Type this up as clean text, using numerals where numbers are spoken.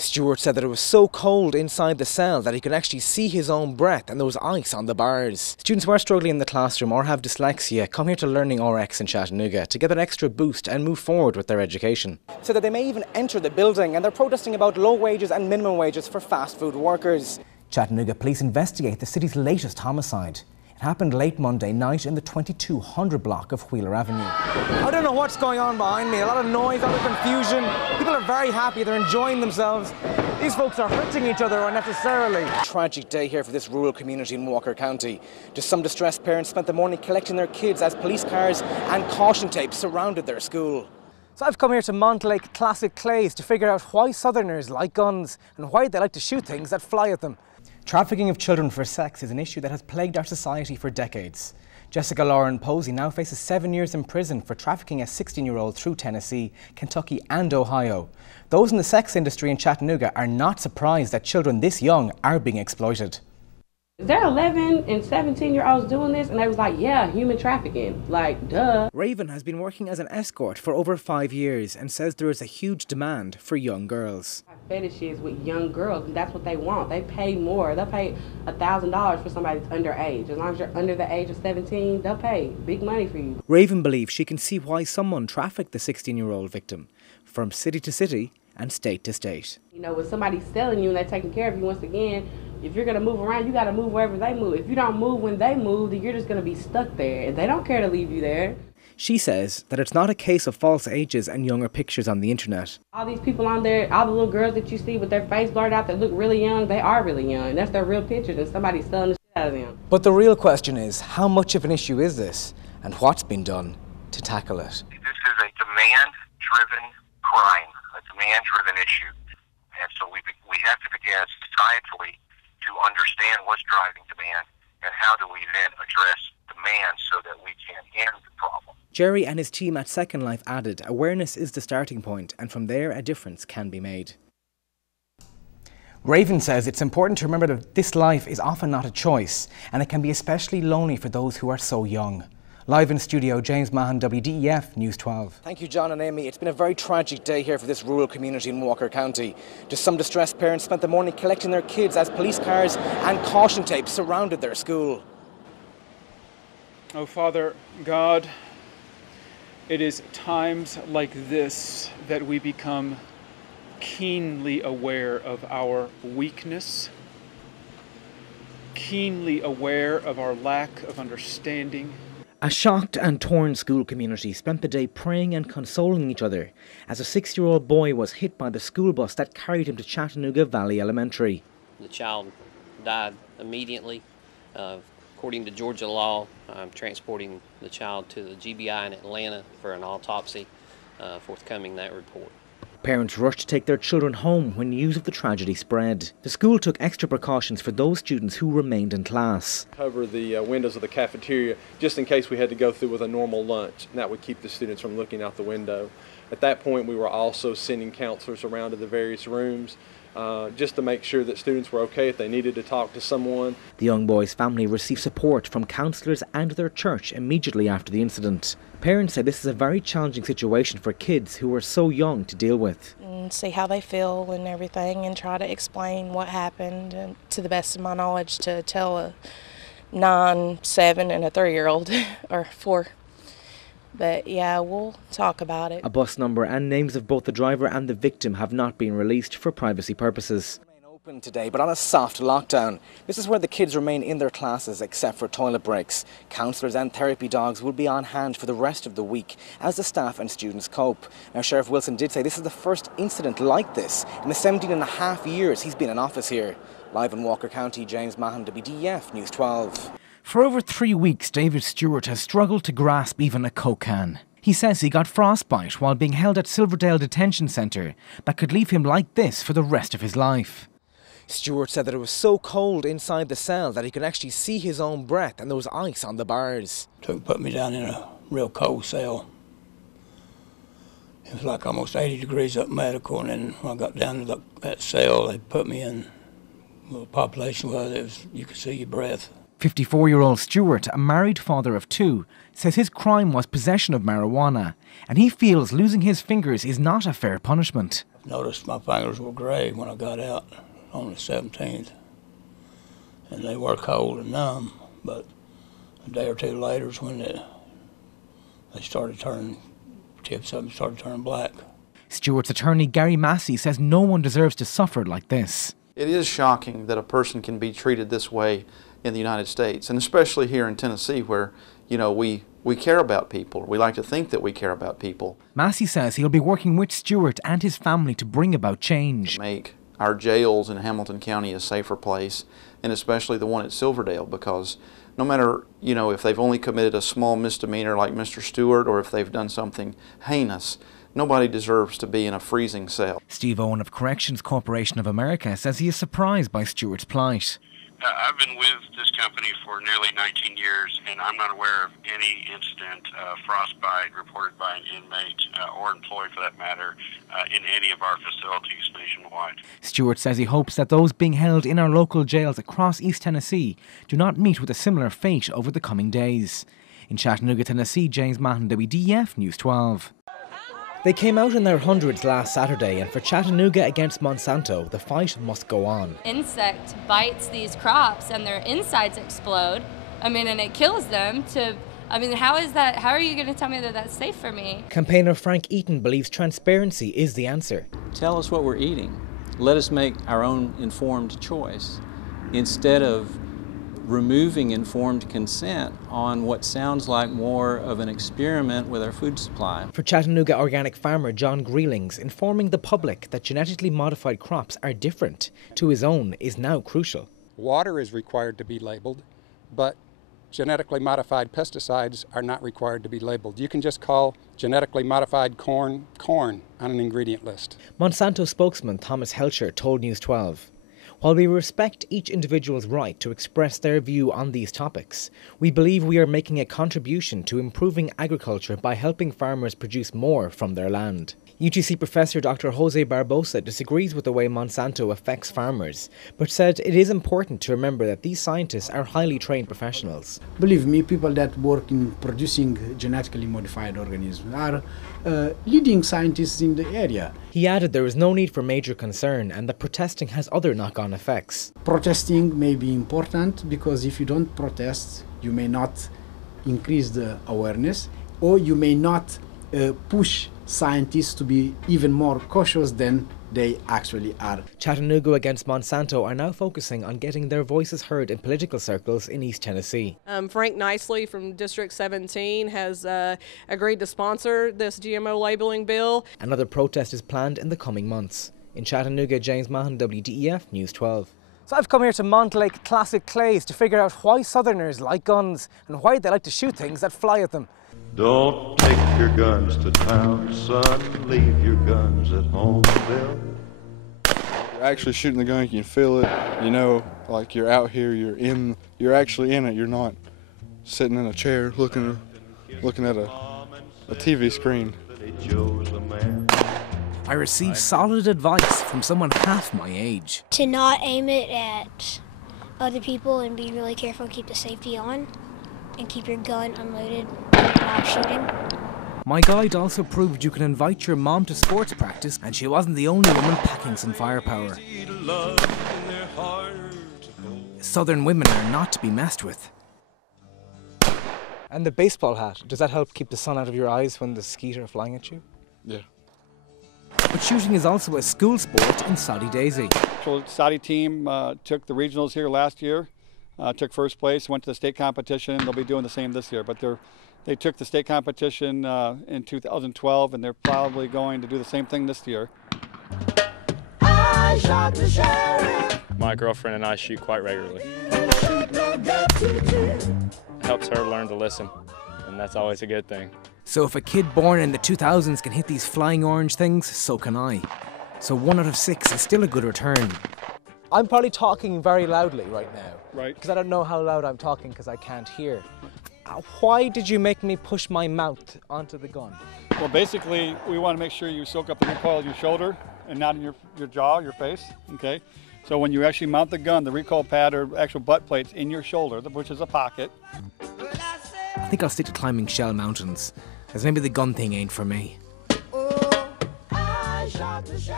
Stewart said that it was so cold inside the cell that he could actually see his own breath and there was ice on the bars. Students who are struggling in the classroom or have dyslexia come here to Learning RX in Chattanooga to get that extra boost and move forward with their education. So that they may even enter the building, and they're protesting about low wages and minimum wages for fast food workers. Chattanooga police investigate the city's latest homicide. It happened late Monday night in the 2200 block of Wheeler Avenue. I don't know what's going on behind me. A lot of noise, a lot of confusion. People are very happy, they're enjoying themselves. These folks are hurting each other unnecessarily. Tragic day here for this rural community in Walker County. Just some distressed parents spent the morning collecting their kids as police cars and caution tape surrounded their school. So I've come here to Montlake Classic Clays to figure out why Southerners like guns and why they like to shoot things that fly at them. Trafficking of children for sex is an issue that has plagued our society for decades. Jessica Lauren Posey now faces 7 years in prison for trafficking a 16-year-old through Tennessee, Kentucky and Ohio. Those in the sex industry in Chattanooga are not surprised that children this young are being exploited. There are 11 and 17-year-olds doing this, and they was like, yeah, human trafficking, like, duh. Raven has been working as an escort for over 5 years and says there is a huge demand for young girls. Fetishes with young girls, and that's what they want. They pay more. They'll pay $1,000 for somebody that's underage. As long as you're under the age of 17, they'll pay big money for you. Raven believes she can see why someone trafficked the 16-year-old victim from city to city and state to state. You know, when somebody's selling you and they're taking care of you, once again, if you're going to move around, you got to move wherever they move. If you don't move when they move, then you're just going to be stuck there, and they don't care to leave you there. She says that it's not a case of false ages and younger pictures on the internet. All these people on there, all the little girls that you see with their face blurred out that look really young, they are really young. That's their real pictures, and somebody's selling the shit out of them. But the real question is, how much of an issue is this, and what's been done to tackle it? This is a demand-driven crime, a demand-driven issue. And so we have to begin societally to understand what's driving demand and how do we then address demand so that we can end the problem. Jerry and his team at Second Life added, awareness is the starting point, and from there a difference can be made. Raven says it's important to remember that this life is often not a choice, and it can be especially lonely for those who are so young. Live in studio, James Mahon, WDEF News 12. Thank you, John and Amy. It's been a very tragic day here for this rural community in Walker County. Just some distressed parents spent the morning collecting their kids as police cars and caution tape surrounded their school. Oh, Father God, it is times like this that we become keenly aware of our weakness, keenly aware of our lack of understanding. A shocked and torn school community spent the day praying and consoling each other as a 6-year-old boy was hit by the school bus that carried him to Chattanooga Valley Elementary. The child died immediately. According to Georgia law, I'm transporting the child to the GBI in Atlanta for an autopsy, forthcoming that report. Parents rushed to take their children home when news of the tragedy spread. The school took extra precautions for those students who remained in class. Cover the windows of the cafeteria just in case we had to go through with a normal lunch, and that would keep the students from looking out the window. At that point, we were also sending counselors around to the various rooms just to make sure that students were okay if they needed to talk to someone. The young boy's family received support from counselors and their church immediately after the incident. Parents say this is a very challenging situation for kids who are so young to deal with. And see how they feel and everything, and try to explain what happened, and to the best of my knowledge, to tell a 9, 7, and a 3-year-old or 4. But yeah, we'll talk about it. A bus number and names of both the driver and the victim have not been released for privacy purposes. Open today, but on a soft lockdown. This is where the kids remain in their classes except for toilet breaks. Counsellors and therapy dogs will be on hand for the rest of the week as the staff and students cope. Now, Sheriff Wilson did say this is the first incident like this in the 17.5 years he's been in office here. Live in Walker County, James Mahon, WDEF News 12. For over 3 weeks, David Stewart has struggled to grasp even a Coke can. He says he got frostbite while being held at Silverdale Detention Centre that could leave him like this for the rest of his life. Stewart said that it was so cold inside the cell that he could actually see his own breath and there was ice on the bars. Put me down in a real cold cell. It was like almost 80 degrees up medical, and then when I got down to that cell, they put me in a little population where you could see your breath. 54-year-old Stewart, a married father of 2, says his crime was possession of marijuana, and he feels losing his fingers is not a fair punishment. Noticed my fingers were gray when I got out on the 17th, and they were cold and numb, but a day or two later is when they started turning, tips up and started turning black. Stewart's attorney Gary Massey says no one deserves to suffer like this. It is shocking that a person can be treated this way in the United States, and especially here in Tennessee where, you know, we care about people. We like to think that we care about people. Massey says he'll be working with Stewart and his family to bring about change. Make our jails in Hamilton County a safer place, and especially the one at Silverdale, because no matter, you know, if they've only committed a small misdemeanor like Mr. Stewart or if they've done something heinous, nobody deserves to be in a freezing cell. Steve Owen of Corrections Corporation of America says he is surprised by Stewart's plight. I've been with this company for nearly 19 years, and I'm not aware of any incident of frostbite reported by an inmate or employee, for that matter, in any of our facilities nationwide. Stewart says he hopes that those being held in our local jails across East Tennessee do not meet with a similar fate over the coming days. In Chattanooga, Tennessee, James Mahon, WDEF News 12. They came out in their hundreds last Saturday, and for Chattanooga against Monsanto, the fight must go on. Insect bites these crops and their insides explode. And it kills them. How is that? How are you going to tell me that that's safe for me? Campaigner Frank Eaton believes transparency is the answer. Tell us what we're eating. Let us make our own informed choice instead of removing informed consent on what sounds like more of an experiment with our food supply. For Chattanooga organic farmer John Greelings, informing the public that genetically modified crops are different to his own is now crucial. Water is required to be labeled, but genetically modified pesticides are not required to be labeled. You can just call genetically modified corn on an ingredient list. Monsanto spokesman Thomas Helcher told News 12, "While we respect each individual's right to express their view on these topics, we believe we are making a contribution to improving agriculture by helping farmers produce more from their land." UTC professor Dr. Jose Barbosa disagrees with the way Monsanto affects farmers, but said it is important to remember that these scientists are highly trained professionals. Believe me, people that work in producing genetically modified organisms are leading scientists in the area. He added there is no need for major concern and that protesting has other knock-on effects. Protesting may be important because if you don't protest, you may not increase the awareness, or you may not push scientists to be even more cautious than they actually are. Chattanooga against Monsanto are now focusing on getting their voices heard in political circles in East Tennessee. Frank Nicely from District 17 has agreed to sponsor this GMO labeling bill. Another protest is planned in the coming months. In Chattanooga, James Mahon, WDEF News 12. So I've come here to Montlake Classic Clays to figure out why Southerners like guns and why they like to shoot things that fly at them. Don't take your guns to town, son. Leave your guns at home, Bill. You're actually shooting the gun, you can feel it. You know, like you're out here, you're actually in it. You're not sitting in a chair looking at a TV screen. I received solid advice from someone half my age. To not aim it at other people and be really careful, keep the safety on, and keep your gun unloaded while shooting. My guide also proved you can invite your mom to sports practice, and she wasn't the only woman packing some firepower. Southern women are not to be messed with. And the baseball hat, does that help keep the sun out of your eyes when the skeet are flying at you? Yeah. But shooting is also a school sport in Saudi Daisy. The Saudi team took the regionals here last year, took first place, went to the state competition. They'll be doing the same this year, but they took the state competition in 2012, and they're probably going to do the same thing this year. My girlfriend and I shoot quite regularly. Helps her learn to listen, and that's always a good thing. So if a kid born in the 2000s can hit these flying orange things, so can I. So 1 out of 6 is still a good return. I'm probably talking very loudly right now. Right. Because I don't know how loud I'm talking because I can't hear. Why did you make me push my mouth onto the gun? Well, basically, we want to make sure you soak up the recoil of your shoulder and not in your jaw, your face, okay? So when you actually mount the gun, the recoil pad or actual butt plate's in your shoulder, which is a pocket. I think I'll stick to climbing Shell Mountains, as maybe the gun thing ain't for me. Oh, I shot the shell.